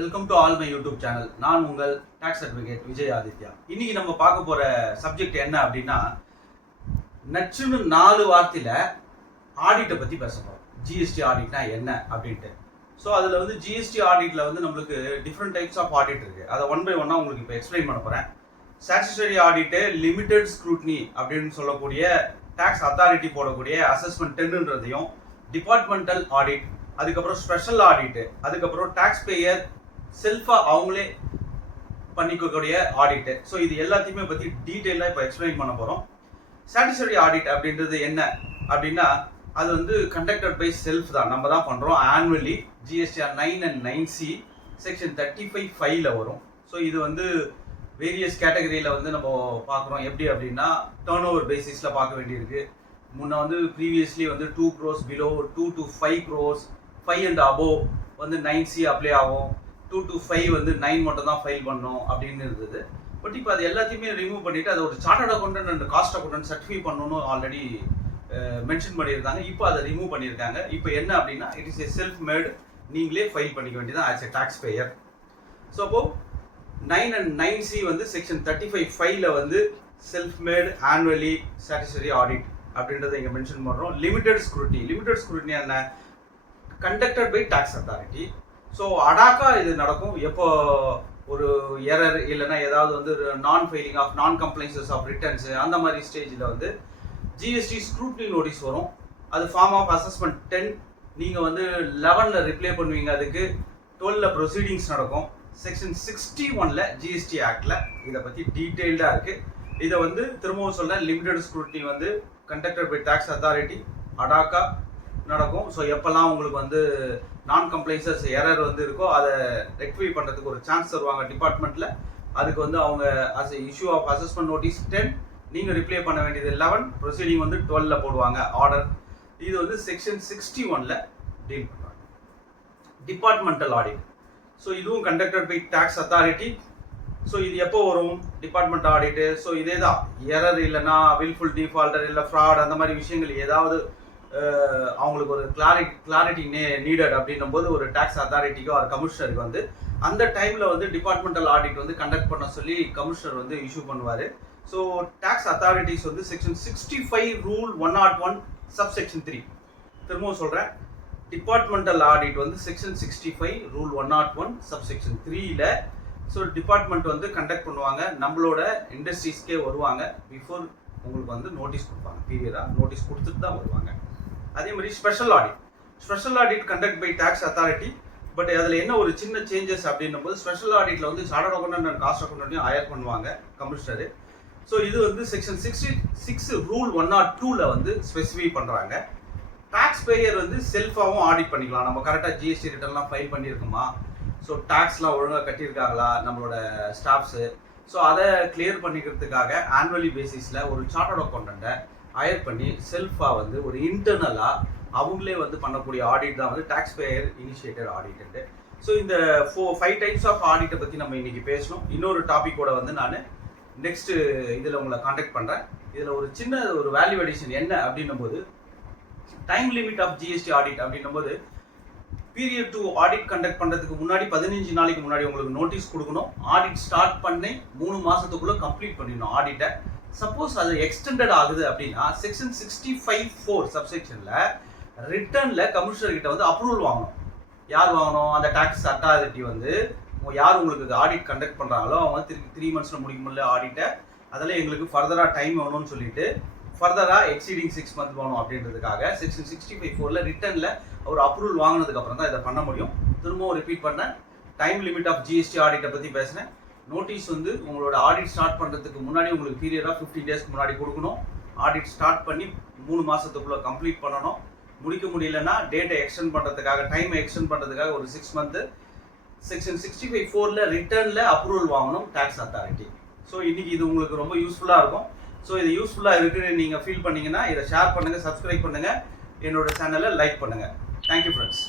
Welcome to all my YouTube channel. நான் உங்கள் tax advocate Vijay Aditya. இன்னைக்கு நம்ம பார்க்க போற சப்ஜெக்ட் என்ன அப்படின்னா, நச்சுன்னு 4 வார்த்தையில ஆடிட்டை பத்தி பேச போறோம். ஜிஎஸ்டி ஆடிட்னா என்ன அப்படின்ட்டு. ஸோ அதில் வந்து ஜிஎஸ்டி ஆடிட்ல வந்து நம்மளுக்கு டிஃப்ரெண்ட் டைப்ஸ் ஆஃப் ஆடிட் இருக்கு. அதை ஒன் பை ஒன்னா உங்களுக்கு இப்போ எக்ஸ்பிளைன் பண்ண போறேன். ஸ்டாச்சுட்டரி ஆடிட்டு, லிமிடெட் ஸ்க்ரூட்னி அப்படின்னு சொல்லக்கூடிய டாக்ஸ் அத்தாரிட்டி போடக்கூடிய அசஸ்மெண்ட் 10ன்றதையும், டிபார்ட்மெண்டல் ஆடிட், அதுக்கப்புறம் ஸ்பெஷல் ஆடிட்டு, அதுக்கப்புறம் டாக்ஸ் பேயர் செல்ஃபா அவங்களே பண்ணிக்கக்கூடிய ஆடிட்டு. ஸோ இது எல்லாத்தையுமே பற்றி டீட்டெயிலாக இப்போ எக்ஸ்பிளைன் பண்ண போகிறோம். ஸ்டாச்சுட்டரி ஆடிட் அப்படின்றது என்ன அப்படின்னா, அது வந்து கண்டக்டட் பை செல்ஃப் தான், நம்ம தான் பண்ணுறோம். Annually GSTR 9 and 9C section 35(5)ல் வரும். ஸோ இது வந்து வேரியஸ் கேட்டகரியில் வந்து நம்ம பார்க்குறோம். எப்படி அப்படின்னா, டர்ன் ஓவர் பேசிஸில் பார்க்க வேண்டியிருக்கு. முன்ன வந்து ப்ரீவியஸ்லி வந்து 2 crores below, 2 to 5 crores, 5 and above வந்து 9C அப்ளை ஆகும். 2 to 5 வந்து 9 மட்டும் தான் ஃபைல் பண்ணணும் அப்படின்னு இருந்தது. பட் இப்போ அது எல்லாத்தையுமே ரிமூவ் பண்ணிட்டு அதை ஒரு chartered accountant and cost accountant certify பண்ணணும்னு ஆல்ரெடி மென்ஷன் பண்ணியிருந்தாங்க. இப்போ அதை ரிமூவ் பண்ணியிருக்காங்க. இப்போ என்ன அப்படின்னா, it is a self made, நீங்களே ஃபைல் பண்ணிக்க வேண்டியதான் as a taxpayer. So அப்போ 9 and 9C வந்து செக்ஷன் 35(5)ல் வந்து self made annually statutory audit அப்படின்றத இங்கே மென்ஷன் பண்ணுறோம். லிமிடெட் ஸ்க்ரூட்டினி என்ன, conducted by tax authority. So அடாக்கா இது நடக்கும் எப்போ ஒரு எரர் இல்லைன்னா ஏதாவது வந்து நான் ஃபைலிங் ஆஃப் நான் கம்ப்ளைன்சஸ் ஆஃப் ரிட்டர்ன்ஸ் அந்த மாதிரி ஸ்டேஜில் வந்து ஜிஎஸ்டி ஸ்க்ரூட்னி நோட்டீஸ் வரும். அது ஃபார்ம் ஆஃப் அசஸ்மெண்ட் 10, நீங்கள் வந்து 11ல் ரிப்ளை பண்ணுவீங்க. அதுக்கு 12ல் ப்ரொசீடிங்ஸ் நடக்கும். செக்ஷன் 61ல் ஜிஎஸ்டி ஆக்டில் இதை பற்றி டீட்டெயில்டாக இருக்குது. இதை வந்து திரும்பவும் சொல்ல, லிமிடெட் ஸ்க்ரூட்னி வந்து கண்டக்டட் பை டாக்ஸ் அத்தாரிட்டி அடாக்கா நடக்கும். ஸோ எப்போல்லாம் உங்களுக்கு வந்து நான் கம்ப்ளைன்சஸ் எரர் வந்து இருக்கோ அதை ரெக்டிஃபை பண்ணுறதுக்கு ஒரு சான்ஸ் தருவாங்க டிபார்ட்மெண்ட்டில். அதுக்கு வந்து அவங்க as issue of assessment notice 10, நீங்கள் ரிப்ளை பண்ண வேண்டியது 11, ப்ரொசீடிங் வந்து 12ல் போடுவாங்க ஆர்டர். இது வந்து செக்ஷன் 61ல் டீல் பண்ணுவாங்க. டிபார்ட்மெண்டல் ஆடிட், ஸோ இதுவும் conducted by tax authority. So இது எப்போ வரும், டிபார்ட்மெண்ட் ஆடிட்டு. ஸோ இதே தான், எரர் இல்லைன்னா வில்ஃபுல் டிஃபால்டர் இல்லை ஃப்ராட் அந்த மாதிரி விஷயங்கள் ஏதாவது அவங்களுக்கு ஒரு கிளாரிட்டி நீடட் அப்படின்னும் போது ஒரு டாக்ஸ் அத்தாரிட்டிக்கோ ஒரு கமிஷனருக்கு வந்து அந்த டைமில் வந்து டிபார்ட்மெண்டல் ஆடிட் வந்து கண்டக்ட் பண்ண சொல்லி கமிஷனர் வந்து இஷ்யூ பண்ணுவார். ஸோ டாக்ஸ் அத்தாரிட்டிஸ் வந்து செக்ஷன் 65 ரூல் 101 சப்செக்ஷன் 3, திரும்பவும் சொல்கிறேன், டிபார்ட்மெண்டல் ஆடிட் வந்து செக்ஷன் 65 ரூல் 101 சப்செக்ஷன் 3ல் ஸோ டிபார்ட்மெண்ட் வந்து கண்டக்ட் பண்ணுவாங்க. நம்மளோட இண்டஸ்ட்ரீஸ்க்கே வருவாங்க. பிஃபோர் உங்களுக்கு வந்து நோட்டீஸ் கொடுப்பாங்க, பீரியடாக நோட்டீஸ் கொடுத்துட்டு தான் வருவாங்க. அதே மாதிரி special audit conduct by tax authority. But அதில் என்ன ஒரு சின்ன சேஞ்சஸ் அப்படின்னும் போது, ஸ்பெஷல் ஆடிட்டில் வந்து சார்ட்டர்ட் அக்கௌண்டன்ட் அண்ட் காஸ்ட் அக்கௌண்டன்ட்டையும் ஹையர் பண்ணுவாங்க கமிஷனரு. ஸோ இது வந்து செக்ஷன் 66 ரூல் 102ல் வந்து ஸ்பெசிஃபை பண்ணுறாங்க. டாக்ஸ் பேயர் வந்து செல்ஃபாகவும் ஆடிட் பண்ணிக்கலாம். நம்ம கரெக்டாக ஜிஎஸ்டி ரிட்டர்ன்லாம் ஃபைல் பண்ணியிருக்கோமா, ஸோ டாக்ஸ்லாம் ஒழுங்காக கட்டியிருக்காங்களா நம்மளோட ஸ்டாஃப்ஸு, ஸோ அதை கிளியர் பண்ணிக்கிறதுக்காக ஆனுவலி பேசிஸில் ஒரு சார்ட்டர்ட் அக்கௌண்டண்ட்டை ஹையர் பண்ணி செல்ஃபாக வந்து ஒரு இன்டர்னலாக அவங்களே வந்து பண்ணக்கூடிய ஆடிட் தான் வந்து டாக்ஸ் பேயர் இனிஷியேட்டட் ஆடிட்டு. ஸோ இந்த 5 டைப்ஸ் ஆஃப் ஆடிட்டை பற்றி நம்ம இன்னைக்கு பேசணும். இன்னொரு டாப்பிக்கோட வந்து நான் நெக்ஸ்ட் இதில் உங்களை கான்டாக்ட் பண்ணுறேன். இதில் ஒரு சின்ன ஒரு வேல்யூ அடிஷன் என்ன அப்படின்னும் போது, time limit of GST audit அப்படின்னும் போது, பீரியட் டு ஆடிட் கண்டக்ட் பண்ணுறதுக்கு முன்னாடி 15 நாளைக்கு முன்னாடி உங்களுக்கு நோட்டீஸ் கொடுக்கணும். ஆடிட் ஸ்டார்ட் பண்ணி 3 மாதத்துக்குள்ளே கம்ப்ளீட் பண்ணிடணும் ஆடிட்டை. சப்போஸ் அது எக்ஸ்டெண்டட் ஆகுது அப்படின்னா செக்ஷன் 65(4) சப்செக்ஷனில் ரிட்டர்னில் கமிஷனர் கிட்ட வந்து அப்ரூவல் வாங்கணும். யார் வாங்கணும், அந்த டாக்ஸ் அத்தாரிட்டி வந்து யார் உங்களுக்கு ஆடிட் கண்டக்ட் பண்ணுறாங்களோ அவங்க வந்து 3 monthsல முடிக்க முடியல ஆடிட்டை, அதெல்லாம் எங்களுக்கு ஃபர்தராக டைம் வேணும்னு சொல்லிட்டு ஃபர்தராக எக்ஸீடிங் 6 months வேணும் அப்படின்றதுக்காக செக்ஷன் 65(4)ல் ரிட்டர்னில் ஒரு அப்ரூவல் வாங்கினதுக்கு அப்புறம் தான் இதை பண்ண முடியும். திரும்பவும் ரிப்பீட் பண்ணேன், டைம் லிமிட் ஆஃப் ஜிஎஸ்டி ஆடிட்டை பற்றி பேசினேன். நோட்டீஸ் வந்து உங்களோட ஆடிட் ஸ்டார்ட் பண்ணுறதுக்கு முன்னாடி உங்களுக்கு பீரியடாக 15 daysக்கு முன்னாடி கொடுக்கணும். ஆடிட் ஸ்டார்ட் பண்ணி 3 மாதத்துக்குள்ளே கம்ப்ளீட் பண்ணணும். முடிக்க முடியலன்னா டேட்டை எக்ஸ்டெண்ட் பண்ணுறதுக்காக, டைமை எக்ஸ்டெண்ட் பண்ணுறதுக்காக ஒரு 6 months செக்ஷன் 65(4)ல் ரிட்டர்னில் அப்ரூவல் வாங்கணும் டாக்ஸ் அத்தாரிட்டி. ஸோ இன்றைக்கி இது உங்களுக்கு ரொம்ப யூஸ்ஃபுல்லாக இருக்கும். ஸோ இது யூஸ்ஃபுல்லாக இருக்குன்னு நீங்கள் ஃபீல் பண்ணிங்கன்னா இதை ஷேர் பண்ணுங்கள், சப்ஸ்கிரைப் பண்ணுங்கள், என்னோட சேனலை லைக் பண்ணுங்கள். Thank you friends.